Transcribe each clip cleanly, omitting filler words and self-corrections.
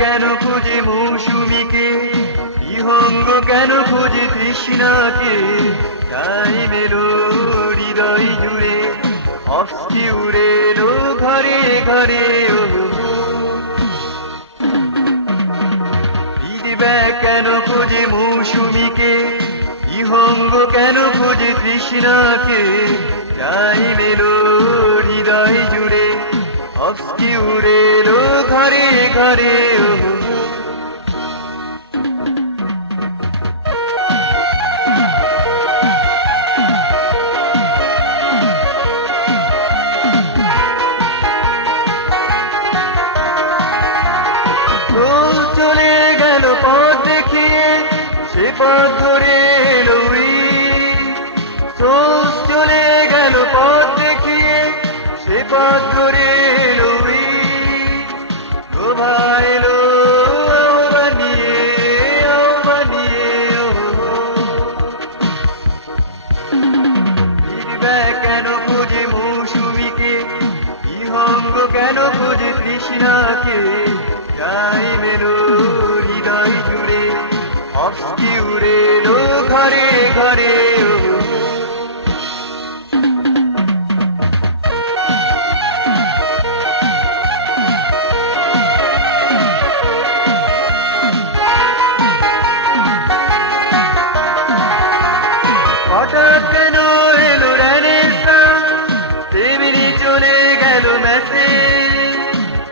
কেন খুঁজে মৌসুমীকে, বিহঙ্গ কেন খুঁজে তৃষ্ণাকে, তাই মেলো হৃদয় জুড়ে অস্থি উড়ে এলো ঘরে ঘরে। কেন খুঁজে মৌসুমীকে, বিহঙ্গ কেন খুঁজে তৃষ্ণাকে, তাই মেলো হৃদয় জুড়ে অস্থি উড়ে এলো ঘরে ঘরে। চলে গেল পথ দেখিয়ে, সে পথ ধরে এলো চলে গেল পথ দেখিয়ে, সে পথ ধরে এলো শোভা এলো বানিয়ে কেন খুঁজে মৌসুমীকে, বিহঙ্গ কেন খুঁজে তৃষ্ণাকে, তাই মেলো হৃদয় জুড়ে অস্থি উড়ে এলো ঘরে ঘরে। হঠাৎ কেন এলো রেনেসাঁ, তেমনি চলে গেল মেসেজ।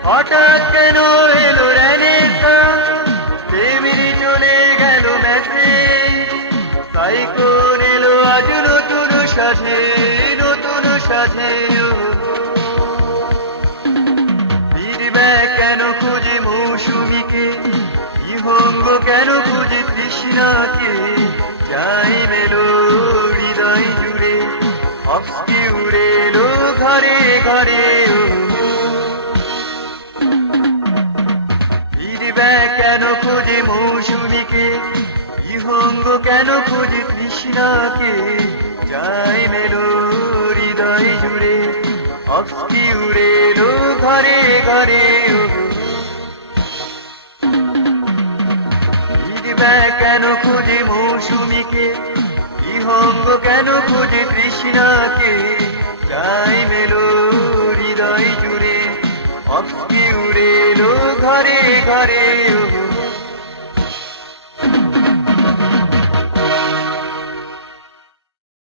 হঠাৎ কেন এলো রেনেসাঁ, তেমনি চলে গেল মেসেজ। সাইক্লোন এলো আজ নতুন সাথে নতুন সাথে। ফিডব্যাক কেন খুঁজে মৌসুমীকে, বিহঙ্গ কেন খুঁজে তৃষ্ণাকে, চাই মেলো হৃদয় জুড়ে অস্থি উড়ে এলো ঘরে ঘরে। কেন খুঁজে মৌসুমীকে, বিহঙ্গ কেন খুঁজে তৃষ্ণাকে, চাই মেলো হৃদয় জুড়ে অস্থি উড়ে এলো ঘরে ঘরে। কেন খুঁজে মৌসুমীকে, বিহঙ্গ কেন খুঁজে তৃষ্ণাকে, চাই মেলো হৃদয় জুড়ে অস্থি উড়ে এলো ঘরে ঘরে।